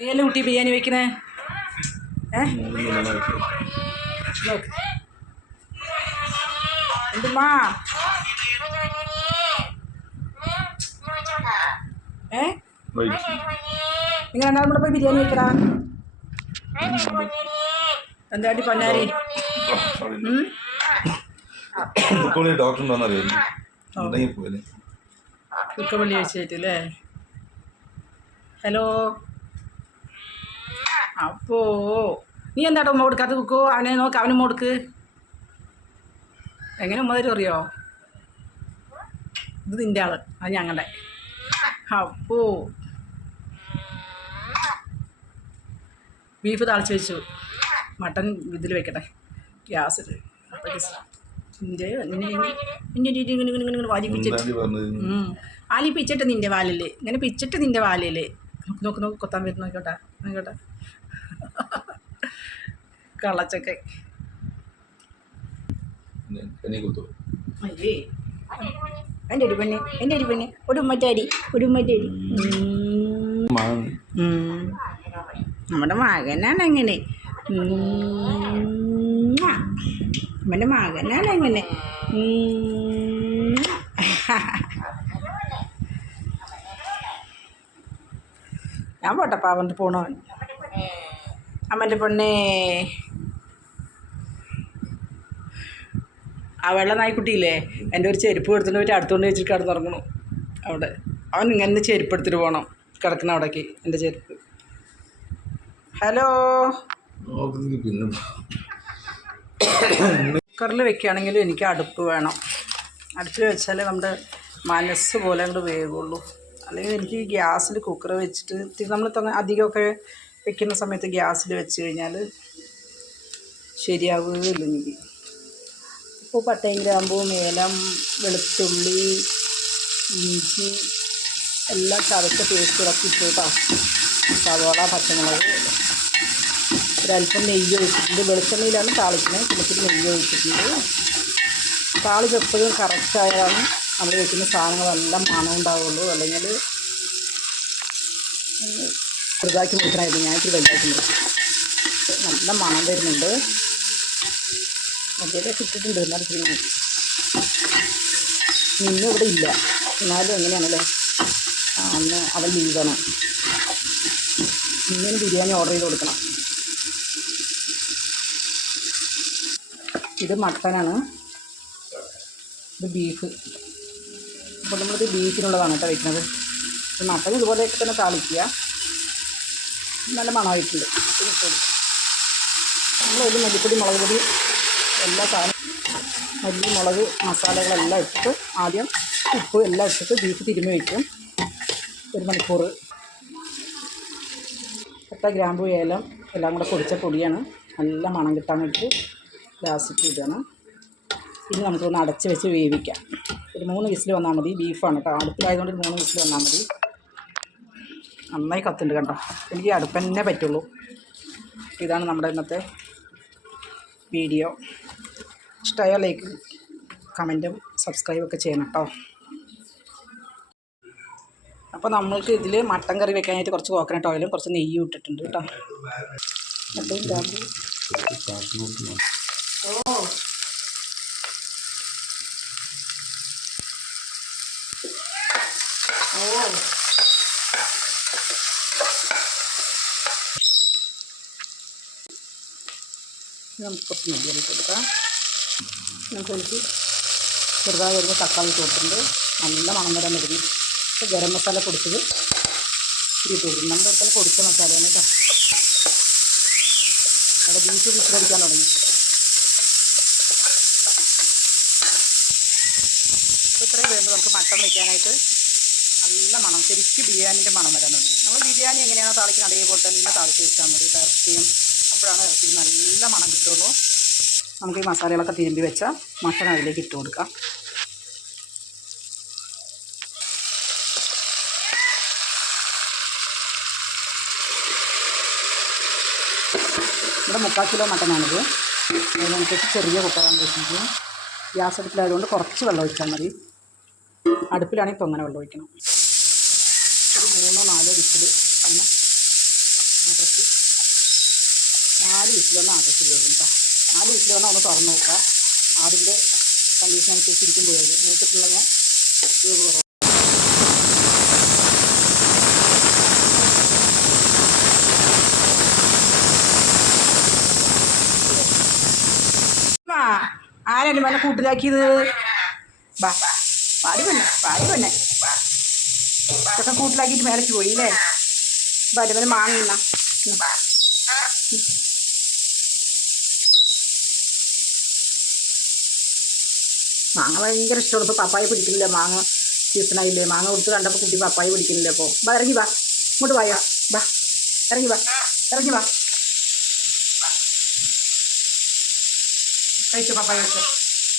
നീയല്ലേ കുട്ടി ബിരിയാണി വെക്കണേ? എന്തുമാ ഏ? നിങ്ങൾ എന്നാലും കൂടെ പോയി ബിരിയാണി വെക്കടാ. എന്താണ്ടി പൊന്നാരി? ഡോക്ടർ ഉണ്ടോന്നറിയാം? ഹലോ? അപ്പോ നീ എന്താട്ടോ ഉമ്മ കൊടുക്കാത്ത? കുക്കോ അവനെ നോക്ക് അവനും കൊടുക്ക്. എങ്ങനെ ഉമ്മ തരും അറിയോ? ഇത് നിന്റെ ആൾ അത് ഞങ്ങളുടെ അപ്പോ ബീഫ് തളിച്ച് വെച്ചു. മട്ടൻ ഇതിൽ വെക്കട്ടെ. ഗ്യാസിൽ നിന്റെ നിന്നെ ഇങ്ങനെ ഇങ്ങനെ പിച്ചിട്ട് നിന്റെ വാലല്ലേ ഇങ്ങനെ പിച്ചിട്ട് നിന്റെ വാലല്ലേ നോക്ക് നോക്ക് നോക്ക് കൊത്താൻ വരുന്ന നോക്കോട്ടെ നോക്കട്ടെ കുത്തു അയ്യേ. എന്റെ ഒരു പെണ്ണ് എന്റെ ഒരു പെണ്ണ്. ഒരു ഉമ്മറ്റാരി നമ്മുടെ മകനാണ് അങ്ങനെ. നമ്മുടെ മകനാണ് അങ്ങനെ. ഞാൻ പോട്ടെ പാവന്റെ പോണോ അമ്മന്റെ പെണ്ണേ ആ വെള്ള നായ്ക്കുട്ടിയില്ലേ? എന്റെ ഒരു ചെരുപ്പ് എടുത്തിട്ട് പോയിട്ട് അടുത്തുകൊണ്ട് വെച്ചിട്ട് കിടന്നുറങ്ങണു അവിടെ. അവൻ ഇങ്ങനെ ചെരുപ്പ് എടുത്തിട്ട് പോകണം കിടക്കുന്ന അവിടേക്ക് എന്റെ ചെരുപ്പ്. ഹലോ? കുക്കറിൽ വെക്കുകയാണെങ്കിൽ എനിക്ക് അടുപ്പ് വേണം. അടുപ്പിൽ വെച്ചാലേ നമ്മുടെ മനസ്സ് പോലെ അങ്ങോട്ട് വേവുള്ളൂ. അല്ലെങ്കിൽ എനിക്ക് ഗ്യാസിൽ കുക്കർ വെച്ചിട്ട് നമ്മൾ തന്നെ അധികമൊക്കെ വെക്കുന്ന സമയത്ത് ഗ്യാസിൽ വെച്ച് കഴിഞ്ഞാൽ ശരിയാവുകയില്ല എനിക്ക്. ഇപ്പോൾ പട്ടയും ഗ്രാമ്പൂ ഏലം വെളുത്തുള്ളി ഇഞ്ചി എല്ലാം ചതച്ച പേസ്റ്റ് ഇറക്കി ഇട്ടു കേട്ടോ സവാള പച്ചമുളക്. ഒരല്പം നെയ്യ് ഒഴിച്ചിട്ടുണ്ട്. വെളിച്ചെണ്ണയിലാണ് താളിക്കുന്നത് കുളത്തിൽ നെയ്യ് ഒഴിച്ചിട്ടുണ്ട്. താളിച്ചെപ്പോഴും കറക്റ്റായാണ് നമ്മൾ വെക്കുന്ന സാധനങ്ങളെല്ലാം മണം ഉണ്ടാവുള്ളൂ അല്ലെങ്കിൽ ചെറുതാക്കി മുറിക്കണമായിരുന്നു. ഞാൻ ഇത്തിരി വലുതാക്കി നല്ല മണം വരുന്നുണ്ട്. മറ്റേതൊക്കെ ഇട്ടിട്ടുണ്ട്. എന്നാൽ മതി. നിന്നും ഇവിടെ ഇല്ല. എന്നാലും എങ്ങനെയാണല്ലേ? അന്ന് അവൻ ലീവാണ്. ഇങ്ങനെ ബിരിയാണി ഓർഡർ ചെയ്ത് കൊടുക്കണം. ഇത് മട്ടനാണ്. ഇത് ബീഫ് അപ്പോൾ നമ്മളിത് ബീഫിനുള്ളതാണ് കേട്ടോ വയ്ക്കുന്നത് മട്ടൻ ഇതുപോലെയൊക്കെ തന്നെ താളിക്കുക. നല്ല മണമായിട്ടുണ്ട്. നമ്മൾ ഒരു മല്ലിപ്പൊടി മുളക് പൊടി എല്ലാ സാധനം മല്ലി മുളക് മസാലകളെല്ലാം ഇട്ടിട്ട് ആദ്യം ഉപ്പ് എല്ലാം ഇട്ടിട്ട് ബീഫ് തിരുമ്മി വയ്ക്കും ഒരു മണിക്കൂർ. പട്ട ഗ്രാമ്പു ഏലം എല്ലാം കൂടെ പൊടിച്ച പൊടിയാണ്. നല്ല മണം കിട്ടാൻ വേണ്ടിയിട്ട് ലാസ്റ്റിക്ക് ഇതാണ്. ഇനി നമുക്കൊന്ന് അടച്ച് വെച്ച് വേവിക്കാം. ഒരു മൂന്ന് വിസിൽ വന്നാൽ മതി. ബീഫാണ് കേട്ടോ അടുപ്പിലായതുകൊണ്ട് ഒരു മൂന്ന് വിസിൽ വന്നാൽ മതി. നന്നായി കത്തുണ്ട് കണ്ടോ? എനിക്ക് അടുപ്പന്നെ പറ്റുള്ളൂ. ഇതാണ് നമ്മുടെ ഇന്നത്തെ വീഡിയോ. ഇഷ്ടമായോ ലൈക്ക് കമന്റും സബ്സ്ക്രൈബൊക്കെ ചെയ്യണം കേട്ടോ. അപ്പോൾ നമ്മൾക്ക് ഇതിൽ മട്ടൻ കറി വെക്കാനായിട്ട് കുറച്ച് കോക്കനട്ട് ഓയിലും കുറച്ച് നെയ്യും ഇട്ടിട്ടുണ്ട് കേട്ടോ. ഓ ഓ ഇനി നമുക്ക് കുറച്ച് മല്ലി ഇട്ട് കൊടുക്കാം. നമുക്ക് എനിക്ക് ചെറുതായി വരുന്ന തക്കാളി ഇട്ട് കൊടുത്തിട്ടുണ്ട്. നല്ല മണം വരാൻ വരുന്നു ഇപ്പോൾ ഗരം മസാല പൊടിച്ചത് ഇട്ട് കൊടുക്കും. നമ്മുടെ അടുത്തല്ല പൊടിച്ച മസാലയാണ് കേട്ടോ. അവിടെ ബീഫ് വിശ്രമിക്കാൻ തുടങ്ങി. ഇത്രയും വേണ്ടത് നമുക്ക് മട്ടൻ വയ്ക്കാനായിട്ട് നല്ല മണം. ശരിക്കും ബിരിയാണിന്റെ മണം വരാൻ തുടങ്ങി. നമ്മൾ ബിരിയാണി എങ്ങനെയാണോ താളിക്കുന്നത് അതേപോലെ തന്നെ താളിച്ച് വെച്ചാൽ മതി. ഇറച്ചിയും അപ്പോഴാണ് ഇറച്ചി നല്ല മണം കിട്ടുള്ളൂ. നമുക്ക് ഈ മസാലകളൊക്കെ തിരുമ്പി വെച്ച മട്ടൺ അതിലേക്ക് ഇട്ട് കൊടുക്കാം. ഇവിടെ മുക്കാൽ കിലോ മട്ടനാണിത്. അതിനനുസരിച്ച് ചെറിയ കുക്കറാണ് വെച്ചിട്ട് ഗ്യാസ് അടുപ്പിലായതുകൊണ്ട് കുറച്ച് വെള്ളം ഒഴിച്ചാൽ മതി. അടുപ്പിലാണെങ്കിൽ തൊങ്ങനെ വെള്ളം ഒഴിക്കണം. ഒരു മൂന്നോ നാലോ വിസിൽ അങ്ങനെ അടച്ച് നാല് വിസിലൊന്ന് അടച്ച് വേകും കേട്ടോ നാല് വിസിൽ വന്നാൽ ഒന്ന് തുറന്ന് നോക്കുക ആടിന്റെ കണ്ടീഷൻ അനുസരിച്ച് ഇരിക്കും പോയത് മൂത്തിട്ടുണ്ടെങ്കിൽ വേവ് കുറവ് ആരാണ് മനെ കൂട്ടിലാക്കിയത്? ബാ പാടി പെണ്ണെ പാടി പെണ്ണെ. ഇതൊക്കെ കൂട്ടിലാക്കിയിട്ട് മേലേക്ക് പോയി അല്ലേ വരുമനെ മാങ്ങ ഭയങ്കര ഇഷ്ടമാണ്. ഇപ്പോൾ പപ്പായ പിടിക്കുന്നില്ല. മാങ്ങ സീസണായില്ലേ മാങ്ങ കൊടുത്ത് കണ്ടപ്പോൾ കുട്ടി പപ്പായ പിടിക്കുന്നില്ല അപ്പോൾ ബാ ഇറങ്ങി വാ. ഇങ്ങോട്ട് വായോ. വാ ഇറങ്ങി വാ. ഇറങ്ങി വാ. കഴിച്ചു പപ്പായ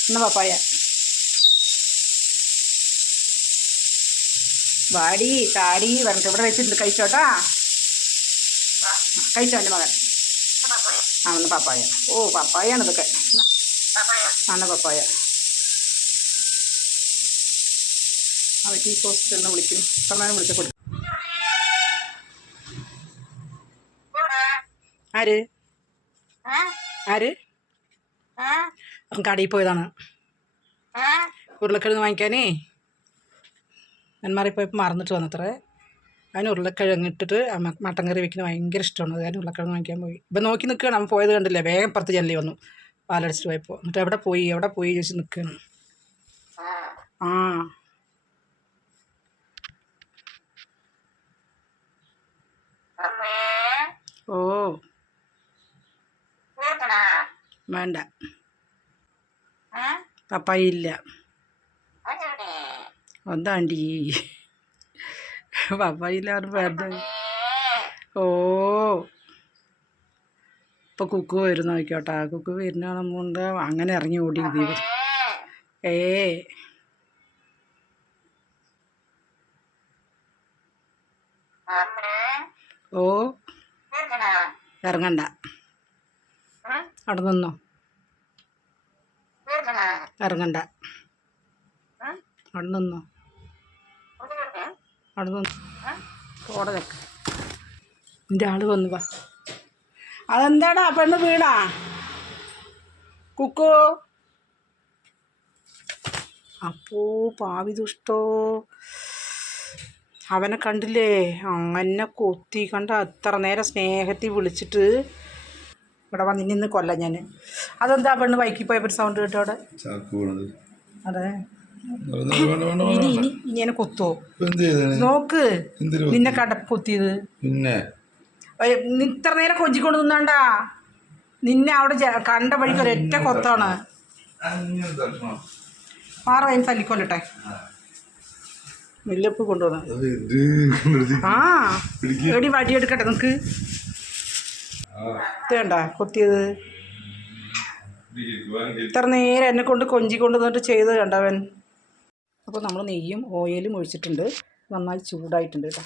എന്നാ പപ്പായ. വാടി താടി പറഞ്ഞിട്ട് ഇവിടെ വെച്ചിട്ടുണ്ട്. കഴിച്ചോട്ടാ കഴിച്ചോ എന്റെ മകൻ? ആ പപ്പായ. ഓ പപ്പായാണ് ഇതൊക്കെ. ആണ് പപ്പായ. ടീ എന്ന് വിളിക്കും. കണ്ണാനും വിളിച്ച കൊടുക്കും. ആര്? ആര്? കടയിൽ പോയതാണ്. ഉരുളക്കിഴങ്ങ് വാങ്ങിക്കാനേ. നെന്മാറി മറന്നിട്ട് വന്നത്രേ. അതിന് ഉരുളക്കിഴങ്ങ് ഇട്ടിട്ട് മട്ടൻ കറി വെക്കുന്നത് ഭയങ്കര ഇഷ്ടമാണ്. അതിന് ഉരുളക്കിഴങ്ങ് വാങ്ങിക്കാൻ പോയി. ഇപ്പം നോക്കി നിൽക്കുകയാണ്. അവൻ പോയത് കണ്ടില്ലേ? വേഗം പുറത്ത് ജനലി വന്നു. പാലടിച്ചിട്ട് പോയപ്പോൾ എന്നിട്ട് എവിടെ പോയി? എവിടെ പോയി ചോദിച്ച് നിൽക്കുകയാണ്. ആ ഓ വേണ്ട. പപ്പായ ഇല്ല ഒന്നാണ്ടി പപ്പായ വേണ്ട ഓ. ഇപ്പൊ കുക്കു വരുന്ന നോക്കിയോട്ടാ. കുക്കു വരുന്നതുകൊണ്ട് അങ്ങനെ ഇറങ്ങി ഓടി ദീപ ഏ. ഓ. ഇറങ്ങണ്ട. അവിടെ നിന്നോ ഇറങ്ങണ്ട. അവിടെ നിന്നോ അവിടെ നിന്ന് കോട വെക്ക നിന്റെ ആൾ വന്നു വാ. അതെന്താടാ? പെണ്ണ് വീടാ കുക്കു. അപ്പോ പാവി ദുഷ്ടോ. അവനെ കണ്ടില്ലേ? അങ്ങനെ കൊത്തി കണ്ട അത്ര നേരം സ്നേഹത്തിൽ വിളിച്ചിട്ട് ഇവിടെ വന്ന് ഇന്ന് കൊല്ലാം ഞാൻ അതെന്താ പെണ്ണ് വൈക്കി പോയപ്പോൾ സൗണ്ട് കേട്ടോ അവിടെ? അതെ. ഇനി ഇനി ഇനി എന്നെ കൊത്തുവോ? നോക്ക്. നിന്നെ കട കൊത്തിയത്. പിന്നെ ഇത്ര നേരം കൊഞ്ചിക്കൊണ്ട് നിന്നാണ്ടാ? നിന്നെ അവിടെ കണ്ട വഴിക്ക് ഒരൊറ്റ കൊത്താണ്. മാറ അതിന് തല്ലിക്കൊല്ലട്ടെ. മുല്ലപ്പ് കൊണ്ടുവന്നു. ആ. എടി വടിയെടുക്കട്ടെ നിനക്ക് ഇത് വേണ്ട കൊത്തിയത്. ഇത്ര നേരം എന്നെ കൊണ്ട് കൊഞ്ചി കൊണ്ട് നിന്നിട്ട് ചെയ്ത് കണ്ടവൻ. അപ്പോൾ നമ്മൾ നെയ്യും ഓയിലും ഒഴിച്ചിട്ടുണ്ട്. നന്നായി ചൂടായിട്ടുണ്ട് കേട്ടോ.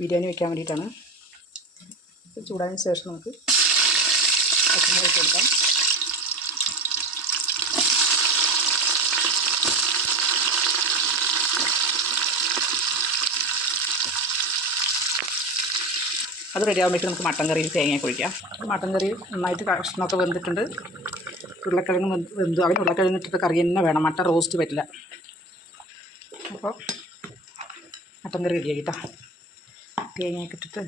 ബിരിയാണി വെക്കാൻ വേണ്ടിയിട്ടാണ്. ചൂടായതിന് ശേഷം നമുക്ക് പച്ചമുളക് കൊടുക്കാം. അത് റെഡി ആകുമ്പോഴേക്കും നമുക്ക് മട്ടൻ കറിയിൽ തേങ്ങ ഒഴിക്കാം. മട്ടൻ കറി നന്നായിട്ട് കഷ്ണമൊക്കെ വെന്തിട്ടുണ്ട്. ഉരുളക്കിഴങ്ങ് വെന്ത് അവന് ഉരുളക്കിഴങ്ങ് ഇട്ടിട്ട് കറി തന്നെ വേണം. മട്ടൻ റോസ്റ്റ് പറ്റില്ല. അപ്പോൾ മട്ടൻ കറി റെഡി ആയിട്ടാ തേങ്ങയൊക്കെ ഇട്ടിട്ട്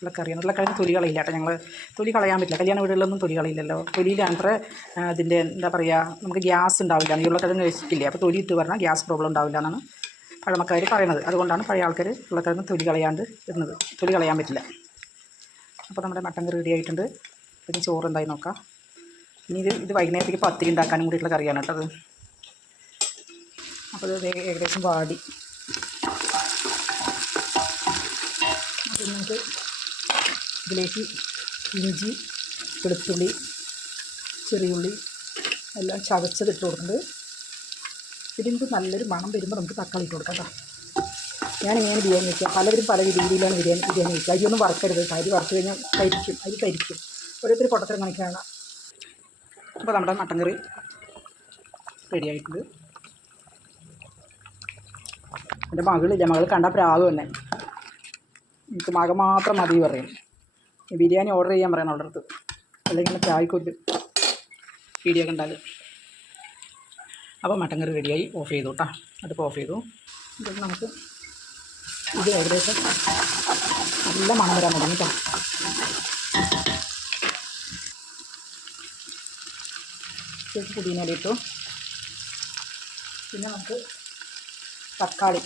ഉള്ള കറിയാണ്. ഉരുളക്കിഴങ്ങ് തൊലി കളയില്ല കേട്ടോ ഞങ്ങൾ തൊലി കളയാൻ പറ്റില്ല. കല്യാണ വീടുകളിലൊന്നും തൊലി കളയില്ലല്ലോ. തൊലിയിൽ അത്ര അതിന്റെ എന്താ പറയുക നമുക്ക് ഗ്യാസ് ഉണ്ടാവില്ല. ഈ ഉരുളക്കിഴങ്ങ് കഴിച്ചിട്ടില്ല? അപ്പോൾ തൊലി ഇട്ട് പറഞ്ഞാൽ ഗ്യാസ് പ്രോബ്ലം ഉണ്ടാവില്ല എന്നാണ് പഴമക്കാർ പറയണത് അതുകൊണ്ടാണ് പഴയ ആൾക്കാർ ഉരുളക്കിഴങ്ങ് തൊലി കളയാണ്ട് ഇരുന്നത് തൊലി കളയാൻ പറ്റില്ല. അപ്പോൾ നമ്മുടെ മട്ടൻ റെഡി ആയിട്ടുണ്ട്. പിന്നെ ചോറ് എന്തായി നോക്കാം. ഇനി ഇത് ഇത് വൈകുന്നേരത്തേക്ക് പത്തിരി ഉണ്ടാക്കാനും കൂടിയിട്ടുള്ള കറിയാണ് കേട്ടത് അപ്പോൾ ഇത് ഏകദേശം വാടി. അപ്പോൾ നമുക്ക് ഇതിലേക്ക് ഇഞ്ചി വെളുത്തുള്ളി ചെറിയുള്ളി എല്ലാം ചതച്ചത് ഇട്ട് കൊടുക്കുന്നുണ്ട് ഇതിന്റെ നല്ലൊരു മണം വരുമ്പോൾ നമുക്ക് തക്കാളി ഇട്ട് കൊടുക്കാം കേട്ടോ. ഞാനിങ്ങനെ ബിരിയാണി വയ്ക്കുക പലരും പല രീതിയിലാണ് ബിരിയാണി ബിരിയാണി വയ്ക്കുക ഒന്നും വറുക്കരുത്. അരി വറുത്ത് കഴിഞ്ഞാൽ കരിക്കും. അരി കരിക്കും. ഓരോരുത്തർ പൊട്ടത്തരം കാണിക്കുകയാണ് അപ്പോൾ നമ്മുടെ മട്ടൻ കറി റെഡിയായിട്ടുണ്ട്. എന്റെ മകളില്ല. മകൾ കണ്ട പ്രാവ് തന്നെ. എനിക്ക് മക മാത്രം മതി പറയും. ബിരിയാണി ഓർഡർ ചെയ്യാൻ പറയണം അവളുടെ അടുത്ത്. അല്ലെങ്കിൽ ഇങ്ങനെ ചായക്കൊരു വീഡിയോ കണ്ടാൽ അപ്പോൾ മട്ടൻ കറി റെഡിയായി ഓഫ് ചെയ്തു കേട്ടോ അടുപ്പ് ഓഫ് ചെയ്തു. നമുക്ക് ഇത് ഏകദേശം നല്ല മണം വരാൻ തുടങ്ങി കേട്ടോ. പുതിനയില ഇട്ടു. പിന്നെ നമുക്ക് തക്കാളി.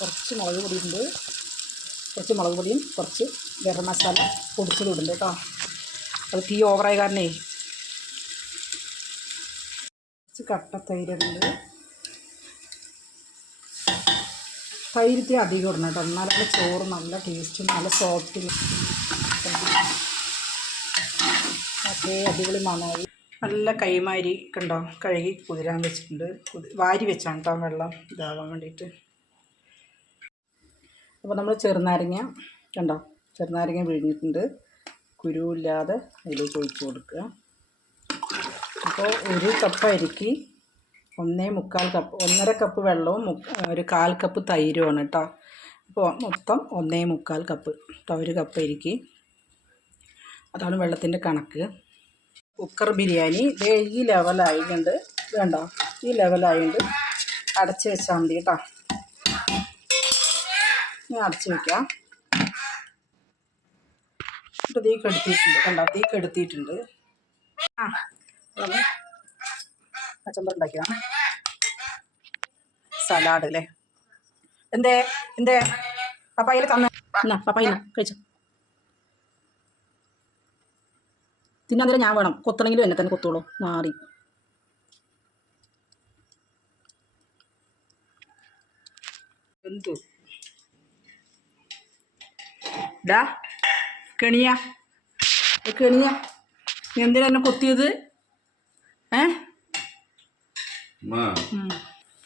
കുറച്ച് മുളക് പൊടിയുണ്ട്. കുറച്ച് മുളക് പൊടിയും കുറച്ച് ഗരം മസാല പൊടിച്ചതും ഇടുന്നുണ്ട് കേട്ടോ. അത് തീ ഓവറായ കാരണേ കുറച്ച് കട്ട തൈരുണ്ട്. തൈരത്തി അധികം ഇടണം കേട്ടോ. എന്നാലാണ് ചോറ് നല്ല ടേസ്റ്റും നല്ല സോഫ്റ്റും അതേ അടിപൊളി മണമായി നല്ല കൈമാരി കണ്ടോ കഴുകി കുതിരാൻ വെച്ചിട്ടുണ്ട്. വാരി വെച്ചാണ് കേട്ടോ വെള്ളം ഇതാകാൻ വേണ്ടിയിട്ട്. അപ്പോൾ നമ്മൾ ചെറുനാരങ്ങ കണ്ടോ? ചെറുനാരങ്ങ വിഴിഞ്ഞിട്ടുണ്ട്. കുരുവില്ലാതെ അതിലേക്ക് ഒഴിച്ചു കൊടുക്കുക. അപ്പോൾ ഒരു കപ്പ് അരിക്ക് ഒന്നേ മുക്കാൽ കപ്പ് ഒന്നര കപ്പ് വെള്ളവും ഒരു കാൽ കപ്പ് തൈരുമാണ് കേട്ടോ. അപ്പോൾ മൊത്തം ഒന്നേ മുക്കാൽ കപ്പ് കേട്ടോ ഒരു കപ്പ് അരിക്ക്. അതാണ് വെള്ളത്തിന്റെ കണക്ക്. കുക്കർ ബിരിയാണി. ദേ ഈ ലെവലായിട്ടുണ്ട് വേണ്ട ഈ ലെവലായതുകൊണ്ട് അടച്ച് വെച്ചാൽ മതി കേട്ടോ. ഞാൻ അടച്ച് എന്നിട്ട് തീ കെടുത്തിയിട്ടുണ്ട്. കണ്ടോ? തീ കെടുത്തിയിട്ടുണ്ട്. ആ പച്ചമ്പർ ഉണ്ടാക്കിയതാണ് സലാഡ് അല്ലേ? എന്തേ? എന്തേ? പപ്പായിൽ തന്ന. എന്നാ പപ്പായിന്ന കഴിച്ചു. തിന്നാൻ ഞാൻ വേണം. കൊത്തണെങ്കിലും എന്നെ തന്നെ കൊത്തോളൂ. മാറി. എന്തു? ഡാ കെണിയ. കെണിയ എന്തിനാ എന്നെ കൊത്തിയത്? ഏ.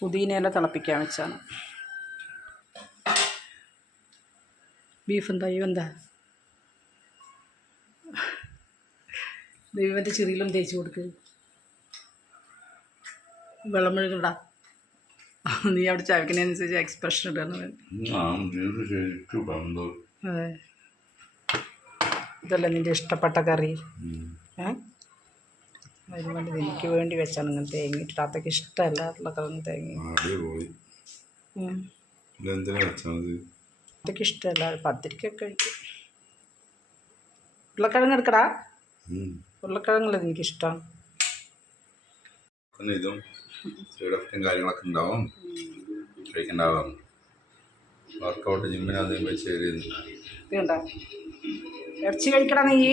പുതിനയില തിളപ്പിക്കാൻ വെച്ചാണ്. ബീഫ് എന്താ? ഇവെന്താ ദൈവന്റെ ചെറിയിലും തേച്ച് കൊടുക്ക്. വെള്ളം നീ അവിടെ ചവയ്ക്കുന്നതനുസരിച്ച് എക്സ്പ്രഷൻ ഇടണം അതെ. ഇതല്ല നിന്റെ ഇഷ്ടപ്പെട്ട കറി? ഏ? അതിന് വേണ്ടി എനിക്ക് വേണ്ടി വെച്ചാണ് ഇങ്ങനെ തേങ്ങ ഇട്ടിട്ട്. അതൊക്കെ ഇഷ്ടമല്ല ഉരുളക്കിഴങ്ങ് തേങ്ങ. അതൊക്കെ ഇഷ്ടമല്ല. പത്തിരിക്കൊക്കെ കഴിക്കും ഉരുളക്കിഴങ്ങ് എടുക്കടാ. ഉരുളക്കിഴങ്ങുള്ളത് എനിക്കിഷ്ടമാണ് ഇതും സൈഡ് എഫക്റ്റും കാര്യങ്ങളൊക്കെ ഉണ്ടാവും. കഴിക്കണ്ടാവാം. വർക്കൗട്ട് ജിമ്മിന് അതിന് വെച്ച് കണ്ടോ? ഇറച്ചി കഴിക്കണം നീ.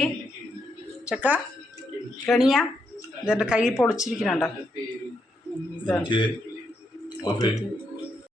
ചക്ക കണിയ. ഇതെന്റെ കൈ ഓഫ് ചെയ്യും